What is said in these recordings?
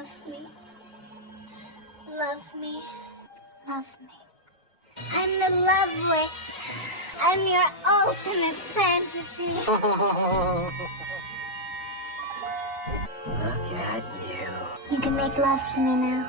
Love me. Love me. Love me. I'm the love witch. I'm your ultimate fantasy. Look at you. You can make love to me now.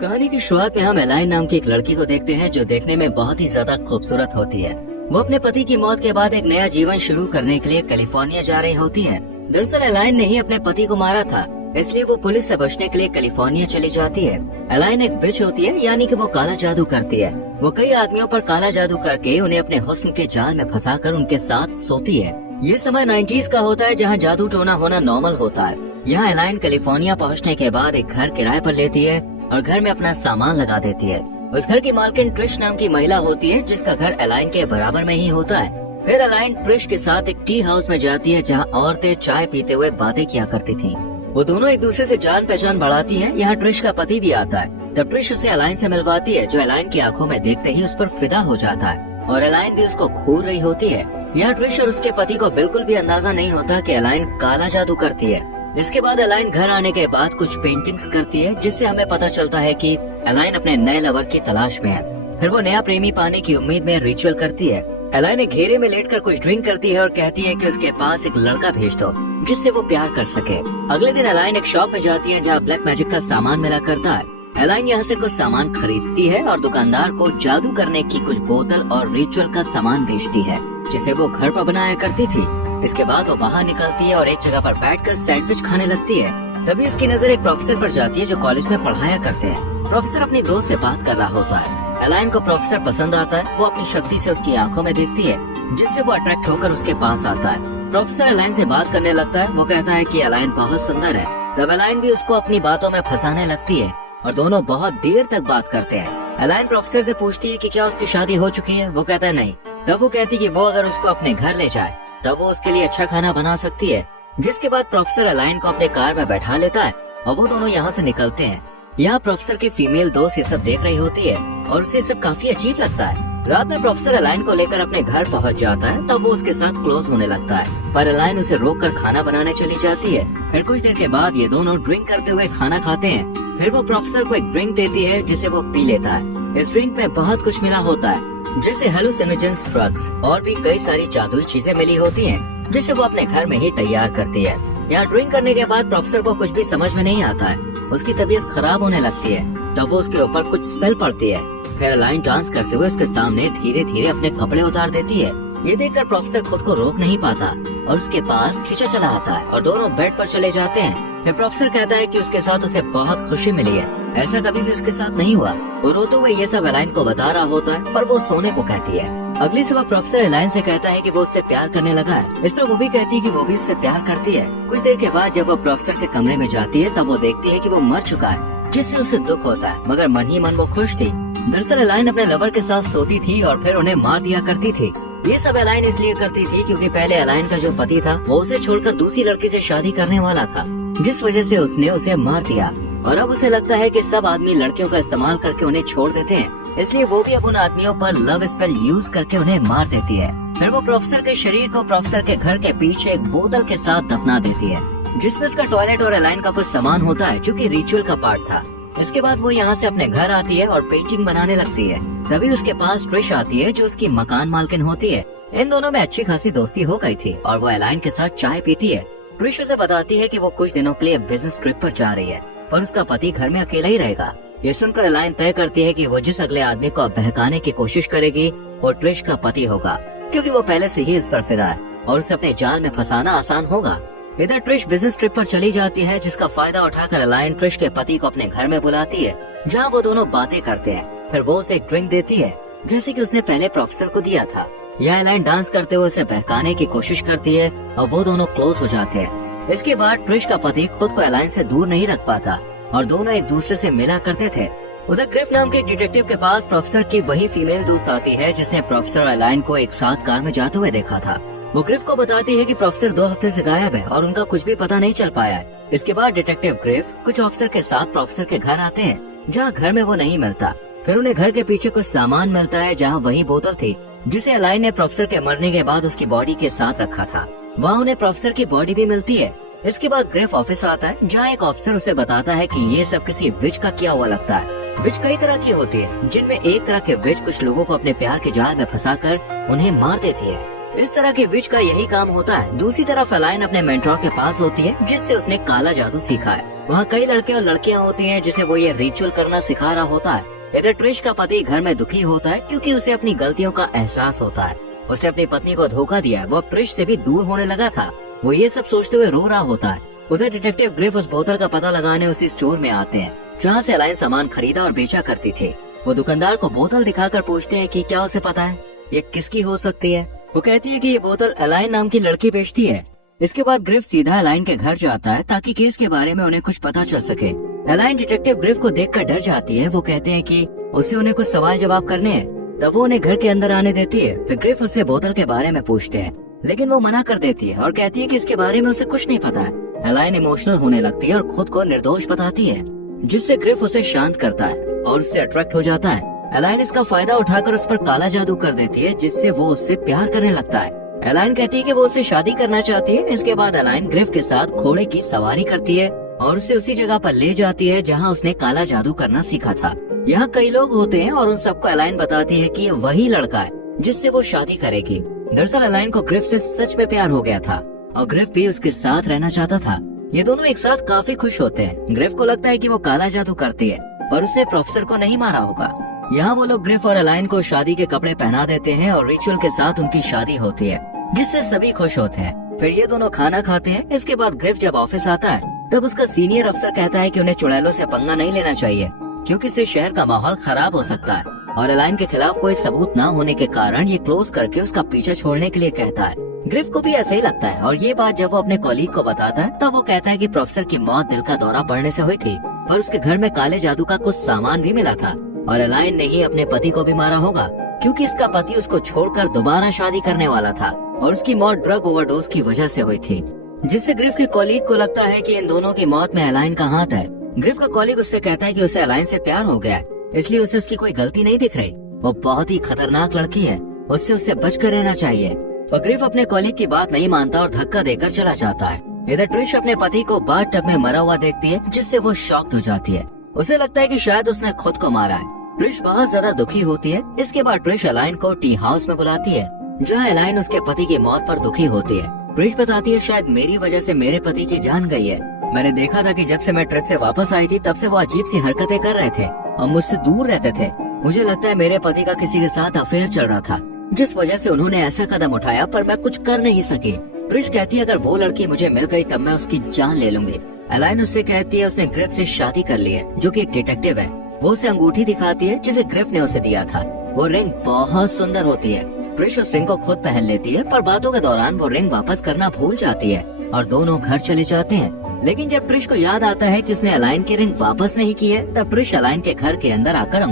कहानी की शुरुआत में हम align नाम की एक लड़की को देखते हैं जो देखने में बहुत ही ज्यादा खूबसूरत होती है। वो अपने पति की मौत के बाद एक नया जीवन शुरू करने के लिए कैलिफोर्निया जा रही होती है। दरअसल एलाइन ने ही अपने पति को मारा था, इसलिए वो पुलिस से बचने के लिए कैलिफोर्निया चली जाती है। एलाइन एक विच होती है, यानी कि वो काला जादू करती है। वो कई आदमियों पर काला जादू करके उन्हें अपने हुस्न के जाल में फंसाकर उनके साथ सोती है। ये समय 90s का होता है, जहाँ जादू टोना होना नॉर्मल होता है। यहाँ एलाइन कैलिफोर्निया पहुँचने के बाद एक घर किराए पर लेती है और घर में अपना सामान लगा देती है। उस घर की मालकिन ट्रिश नाम की महिला होती है, जिसका घर एलाइन के बराबर में ही होता है। फिर एलाइन ट्रिश के साथ एक टी हाउस में जाती है, जहाँ औरतें चाय पीते हुए बातें किया करती थीं। वो दोनों एक दूसरे से जान पहचान बढ़ाती हैं। यहाँ ट्रिश का पति भी आता है। तब ट्रिश उसे एलाइन से मिलवाती है, जो एलाइन की आंखों में देखते ही उस पर फिदा हो जाता है और एलाइन भी उसको घूर रही होती है। यहाँ ट्रिश और उसके पति को बिल्कुल भी अंदाजा नहीं होता कि एलाइन काला जादू करती है। इसके बाद एलाइन घर आने के बाद कुछ पेंटिंग्स करती है, जिससे हमें पता चलता है कि एलाइन अपने नए लवर की तलाश में है। फिर वो नया प्रेमी पाने की उम्मीद में रिचुअल करती है। एलाइन एक घेरे में लेटकर कुछ ड्रिंक करती है और कहती है कि उसके पास एक लड़का भेज दो जिससे वो प्यार कर सके। अगले दिन एलाइन एक शॉप में जाती है, जहाँ ब्लैक मैजिक का सामान मिला करता है। एलाइन यहाँ से कुछ सामान खरीदती है और दुकानदार को जादू करने की कुछ बोतल और रिचुअल का सामान बेचती है, जिसे वो घर पर बनाया करती थी। इसके बाद वो बाहर निकलती है और एक जगह पर बैठकर सैंडविच खाने लगती है। तभी उसकी नजर एक प्रोफेसर पर जाती है, जो कॉलेज में पढ़ाया करते हैं। प्रोफेसर अपनी दोस्त से बात कर रहा होता है। एलाइन को प्रोफेसर पसंद आता है। वो अपनी शक्ति से उसकी आंखों में देखती है, जिससे वो अट्रैक्ट होकर उसके पास आता है। प्रोफेसर एलाइन से बात करने लगता है। वो कहता है कि एलाइन बहुत सुंदर है। तब एलाइन भी उसको अपनी बातों में फंसाने लगती है और दोनों बहुत देर तक बात करते हैं। एलाइन प्रोफेसर से पूछती है कि क्या उसकी शादी हो चुकी है। वो कहता है नहीं। तब वो कहती है कि वो अगर उसको अपने घर ले जाए तब वो उसके लिए अच्छा खाना बना सकती है। जिसके बाद प्रोफेसर एलाइन को अपने कार में बैठा लेता है और वो दोनों यहाँ से निकलते हैं। यहाँ प्रोफेसर की फीमेल दोस्त ये सब देख रही होती है और उसे सब काफी अजीब लगता है। रात में प्रोफेसर एलाइन को लेकर अपने घर पहुँच जाता है। तब वो उसके साथ क्लोज होने लगता है, पर एलाइन उसे रोककर खाना बनाने चली जाती है। फिर कुछ देर के बाद ये दोनों ड्रिंक करते हुए खाना खाते हैं। फिर वो प्रोफेसर को एक ड्रिंक देती है, जिसे वो पी लेता है। इस ड्रिंक में बहुत कुछ मिला होता है, जैसे हेलुसिनोजेंस ड्रग्स और भी कई सारी जादुई चीजें मिली होती हैं, जिसे वो अपने घर में ही तैयार करती है। यहाँ ड्रिंक करने के बाद प्रोफेसर को कुछ भी समझ में नहीं आता है। उसकी तबीयत खराब होने लगती है। तब वो उसके ऊपर कुछ स्पेल पड़ती है। फिर एलाइन डांस करते हुए उसके सामने धीरे धीरे अपने कपड़े उतार देती है। ये देखकर प्रोफेसर खुद को रोक नहीं पाता और उसके पास खींचा चला आता है और दोनों बेड पर चले जाते हैं। फिर प्रोफेसर कहता है कि उसके साथ उसे बहुत खुशी मिली है, ऐसा कभी भी उसके साथ नहीं हुआ। वो रोते हुए ये सब एलाइन को बता रहा होता है, पर वो सोने को कहती है। अगली सुबह प्रोफेसर एलाइन से कहता है कि वो उससे प्यार करने लगा है। इस पर वो भी कहती है कि वो भी उससे प्यार करती है। कुछ देर के बाद जब वो प्रोफेसर के कमरे में जाती है, तब वो देखती है कि वो मर चुका है, जिससे उसे दुख होता है, मगर मन ही मन वो खुश थी। दरअसल एलाइन अपने लवर के साथ सोती थी और फिर उन्हें मार दिया करती थी। ये सब एलाइन इसलिए करती थी क्योंकि पहले एलाइन का जो पति था वो उसे छोड़कर दूसरी लड़की से शादी करने वाला था, जिस वजह से उसने उसे मार दिया। और अब उसे लगता है कि सब आदमी लड़कियों का इस्तेमाल करके उन्हें छोड़ देते हैं, इसलिए वो भी अब उन आदमियों पर लव स्पेल यूज करके उन्हें मार देती है। फिर वो प्रोफेसर के शरीर को प्रोफेसर के घर के पीछे एक बोतल के साथ दफना देती है, जिसमें उसका टॉयलेट और एलाइन का कुछ सामान होता है, जो कि रिचुअल का पार्ट था। इसके बाद वो यहाँ से अपने घर आती है और पेंटिंग बनाने लगती है। तभी उसके पास ट्रिश आती है, जो उसकी मकान मालकिन होती है। इन दोनों में अच्छी खासी दोस्ती हो गई थी और वो एलाइन के साथ चाय पीती है। ट्रिश उसे बताती है कि वो कुछ दिनों के लिए बिजनेस ट्रिप पर जा रही है और उसका पति घर में अकेला ही रहेगा। ये सुनकर एलाइन तय करती है कि वो जिस अगले आदमी को बहकाने की कोशिश करेगी वो ट्रिश का पति होगा, क्योंकि वो पहले से ही इस पर फिदा है और उसे अपने जाल में फंसाना आसान होगा। इधर ट्रिश बिजनेस ट्रिप पर चली जाती है, जिसका फायदा उठाकर एलाइन ट्रिश के पति को अपने घर में बुलाती है, जहाँ वो दोनों बातें करते हैं। फिर वो उसे एक ड्रिंक देती है, जैसे कि उसने पहले प्रोफेसर को दिया था। यह एलाइन डांस करते हुए उसे बहकाने की कोशिश करती है और वो दोनों क्लोज हो जाते हैं। इसके बाद ट्रिश का पति खुद को एलाइन से दूर नहीं रख पाता और दोनों एक दूसरे से मिला करते थे। उधर ग्रिफ नाम के डिटेक्टिव के पास प्रोफेसर की वही फीमेल दोस्त आती है, जिसने प्रोफेसर और एलाइन को एक साथ कार में जाते हुए देखा था। वो ग्रिफ को बताती है कि प्रोफेसर 2 हफ्ते से गायब है और उनका कुछ भी पता नहीं चल पाया है। इसके बाद डिटेक्टिव ग्रिफ कुछ ऑफिसर के साथ प्रोफेसर के घर आते हैं, जहाँ घर में वो नहीं मिलता। फिर उन्हें घर के पीछे कुछ सामान मिलता है, जहाँ वही बोतल थी जिसे एलाइन ने प्रोफेसर के मरने के बाद उसकी बॉडी के साथ रखा था। वहाँ उन्हें प्रोफेसर की बॉडी भी मिलती है। इसके बाद ग्रिफ ऑफिस आता है, जहाँ एक ऑफिसर उसे बताता है कि ये सब किसी विच का किया हुआ लगता है। विच कई तरह की होती है, जिनमें एक तरह के विच कुछ लोगों को अपने प्यार के जाल में फंसाकर उन्हें मार देती है। इस तरह के विच का यही काम होता है। दूसरी तरफ एलाइन अपने मेंटोर के पास होती है, जिससे उसने काला जादू सीखा है। वहाँ कई लड़के और लड़कियाँ होती हैं जिसे वो ये रिचुअल करना सिखा रहा होता है। इधर ट्रिश का पति घर में दुखी होता है, क्योंकि उसे अपनी गलतियों का एहसास होता है। उसने अपनी पत्नी को धोखा दिया है, वो अब ट्रिश से भी दूर होने लगा था। वो ये सब सोचते हुए रो रहा होता है। उधर डिटेक्टिव ग्रिफ उस बोतल का पता लगाने उसी स्टोर में आते हैं, जहाँ से एलाइन सामान खरीदा और बेचा करती थी। वो दुकानदार को बोतल दिखाकर पूछते हैं कि क्या उसे पता है ये किसकी हो सकती है। वो कहती है कि ये बोतल एलाइन नाम की लड़की बेचती है। इसके बाद ग्रिफ सीधा एलाइन के घर जाता है, ताकि केस के बारे में उन्हें कुछ पता चल सके। एलाइन डिटेक्टिव ग्रिफ को देखकर डर जाती है। वो कहते हैं कि उसे उन्हें कुछ सवाल जवाब करने हैं। तब वो उन्हें घर के अंदर आने देती है। फिर ग्रिफ उससे बोतल के बारे में पूछते हैं, लेकिन वो मना कर देती है और कहती है कि इसके बारे में उसे कुछ नहीं पता है। एलाइन इमोशनल होने लगती है और खुद को निर्दोष बताती है, जिससे ग्रिफ उसे शांत करता है और उससे अट्रैक्ट हो जाता है। एलाइन इसका फायदा उठाकर उस पर काला जादू कर देती है, जिससे वो उससे प्यार करने लगता है। एलाइन कहती है कि वो उससे शादी करना चाहती है। इसके बाद एलाइन ग्रिफ के साथ घोड़े की सवारी करती है और उसे उसी जगह पर ले जाती है जहाँ उसने काला जादू करना सीखा था। यहाँ कई लोग होते हैं और उन सबको एलाइन बताती है कि ये वही लड़का है जिससे वो शादी करेगी। दरअसल एलाइन को ग्रिफ से सच में प्यार हो गया था और ग्रिफ भी उसके साथ रहना चाहता था। ये दोनों एक साथ काफी खुश होते हैं। ग्रिफ को लगता है कि वो काला जादू करती है, पर उसने प्रोफेसर को नहीं मारा होगा। यहाँ वो लोग ग्रिफ और एलाइन को शादी के कपड़े पहना देते हैं और रिचुअल के साथ उनकी शादी होती है, जिससे सभी खुश होते हैं। फिर ये दोनों खाना खाते हैं। इसके बाद ग्रिफ जब ऑफिस आता है, तब उसका सीनियर अफसर कहता है कि उन्हें चुड़ैलों से पंगा नहीं लेना चाहिए, क्योंकि इससे शहर का माहौल खराब हो सकता है। और एलाइन के खिलाफ कोई सबूत न होने के कारण ये क्लोज करके उसका पीछा छोड़ने के लिए कहता है। ग्रिफ को भी ऐसा ही लगता है और ये बात जब वो अपने कॉलीग को बताता है, तब वो कहता है कि प्रोफेसर की मौत दिल का दौरा पड़ने से हुई थी, पर उसके घर में काले जादू का कुछ सामान भी मिला था और एलाइन ने ही अपने पति को भी मारा होगा, क्योंकि इसका पति उसको छोड़कर दोबारा शादी करने वाला था और उसकी मौत ड्रग ओवरडोज की वजह से हुई थी, जिससे ग्रिफ के कॉलीग को लगता है कि इन दोनों की मौत में एलाइन का हाथ है। ग्रिफ का कॉलीग उससे कहता है कि उसे एलाइन से प्यार हो गया है, इसलिए उसे उसकी कोई गलती नहीं दिख रही। वो बहुत ही खतरनाक लड़की है, उससे बच कर रहना चाहिए। और ग्रिफ अपने कॉलीग की बात नहीं मानता और धक्का देकर चला जाता है। इधर ट्रिश अपने पति को बाथटब में मरा हुआ देखती है, जिससे वो शॉक्ड हो जाती है। उसे लगता है कि शायद उसने खुद को मारा है। ट्रिश बहुत ज्यादा दुखी होती है। इसके बाद ट्रिश एलाइन को टी हाउस में बुलाती है, जहाँ एलाइन उसके पति की मौत पर दुखी होती है। ट्रिश बताती है, शायद मेरी वजह से मेरे पति की जान गई है। मैंने देखा था कि जब से मैं ट्रिप से वापस आई थी, तब से वो अजीब सी हरकतें कर रहे थे और मुझसे दूर रहते थे। मुझे लगता है मेरे पति का किसी के साथ अफेयर चल रहा था, जिस वजह से उन्होंने ऐसा कदम उठाया, पर मैं कुछ कर नहीं सकी। ट्रिश कहती है, अगर वो लड़की मुझे मिल गई तब मैं उसकी जान ले लूंगी। एलाइन उससे कहती है उसने ग्रिफ से शादी कर ली है, जो कि एक डिटेक्टिव है। वो उसे अंगूठी दिखाती है जिसे ग्रिफ ने उसे दिया था। वो रिंग बहुत सुंदर होती है। ट्रिश उस रिंग को खुद पहन लेती है, पर बातों के दौरान वो रिंग वापस करना भूल जाती है और दोनों घर चले जाते हैं। लेकिन जब ट्रिश को याद आता है कि उसने एलाइन की रिंग वापस नहीं की है, तब ट्रिश एलाइन के घर के अंदर आकर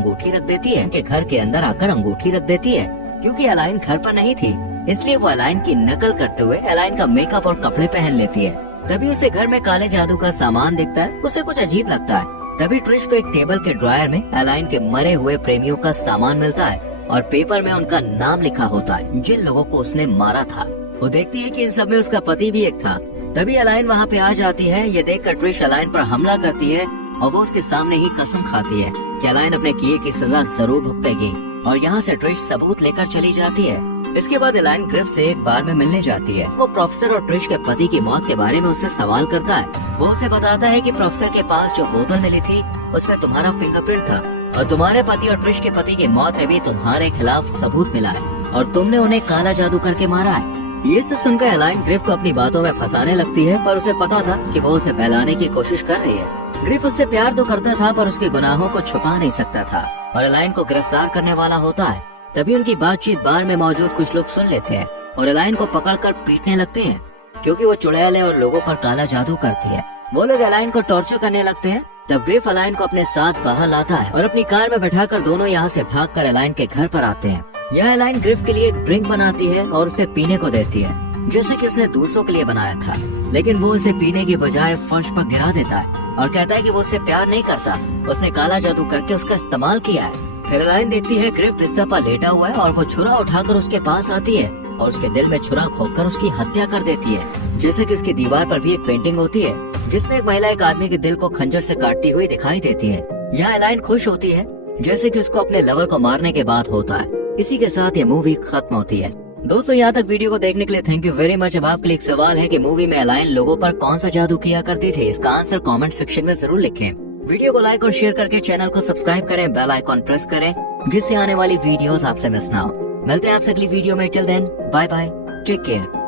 अंगूठी रख देती है। क्योंकि एलाइन घर पर नहीं थी, इसलिए वो एलाइन की नकल करते हुए एलाइन का मेकअप और कपड़े पहन लेती है। तभी उसे घर में काले जादू का सामान दिखता है। उसे कुछ अजीब लगता है। तभी ट्रिश को एक टेबल के ड्रॉयर में एलाइन के मरे हुए प्रेमियों का सामान मिलता है और पेपर में उनका नाम लिखा होता है, जिन लोगों को उसने मारा था। वो देखती है कि इन सब में उसका पति भी एक था। तभी एलाइन वहाँ पे आ जाती है। ये देखकर ट्रिश एलाइन पर हमला करती है और वो उसके सामने ही कसम खाती है कि एलाइन अपने किए की सजा जरूर भुगतेगी। और यहाँ से ट्रिश सबूत लेकर चली जाती है। इसके बाद एलाइन ग्रिफ से एक बार में मिलने जाती है। वो प्रोफेसर और ट्रिश के पति की मौत के बारे में उससे सवाल करता है। वो उसे बताता है कि प्रोफेसर के पास जो बोतल मिली थी, उसमें तुम्हारा फिंगरप्रिंट था और तुम्हारे पति और ट्रिश के पति की मौत में भी तुम्हारे खिलाफ सबूत मिला है और तुमने उन्हें काला जादू करके मारा है। ये सब सुनकर एलाइन ग्रिफ को अपनी बातों में फंसाने लगती है, पर उसे पता था कि वो उसे बहलाने की कोशिश कर रही है। ग्रिफ उससे प्यार तो करता था, पर उसके गुनाहों को छुपा नहीं सकता था और एलाइन को गिरफ्तार करने वाला होता है। तभी उनकी बातचीत बार में मौजूद कुछ लोग सुन लेते हैं और एलाइन को पकड़कर पीटने लगते हैं, क्योंकि वो चुड़ैल है और लोगों पर काला जादू करती है। वो लोग एलाइन को टॉर्चर करने लगते हैं। तब ग्रिफ एलाइन को अपने साथ बाहर लाता है और अपनी कार में बैठाकर दोनों यहाँ से भागकर एलाइन के घर पर आते हैं। यह एलाइन ग्रिफ के लिए एक ड्रिंक बनाती है और उसे पीने को देती है, जैसे कि उसने दूसरों के लिए बनाया था। लेकिन वो उसे पीने की बजाय फर्श पर गिरा देता है और कहता है कि वो उससे प्यार नहीं करता, उसने काला जादू करके उसका इस्तेमाल किया है। फिर एलाइन देखती है ग्रिफ बिस्तर पर लेटा हुआ है और वो छुरा उठाकर उसके पास आती है और उसके दिल में छुरा घोंपकर उसकी हत्या कर देती है। जैसे कि उसकी दीवार पर भी एक पेंटिंग होती है जिसमें एक महिला एक आदमी के दिल को खंजर से काटती हुई दिखाई देती है। यहाँ एलाइन खुश होती है जैसे कि उसको अपने लवर को मारने के बाद होता है। इसी के साथ ये मूवी खत्म होती है। दोस्तों, यहाँ तक वीडियो को देखने के लिए थैंक यू वेरी मच। अब आपके लिए एक सवाल है कि मूवी में एलाइन लोगों पर कौन सा जादू किया करती थी? इसका आंसर कमेंट सेक्शन में जरूर लिखें। वीडियो को लाइक और शेयर करके चैनल को सब्सक्राइब करें, बेल आइकॉन प्रेस करें जिससे आने वाली वीडियोस आपसे मिस ना हो। मिलते हैं आपसे अगली वीडियो में। Till then bye bye, take care.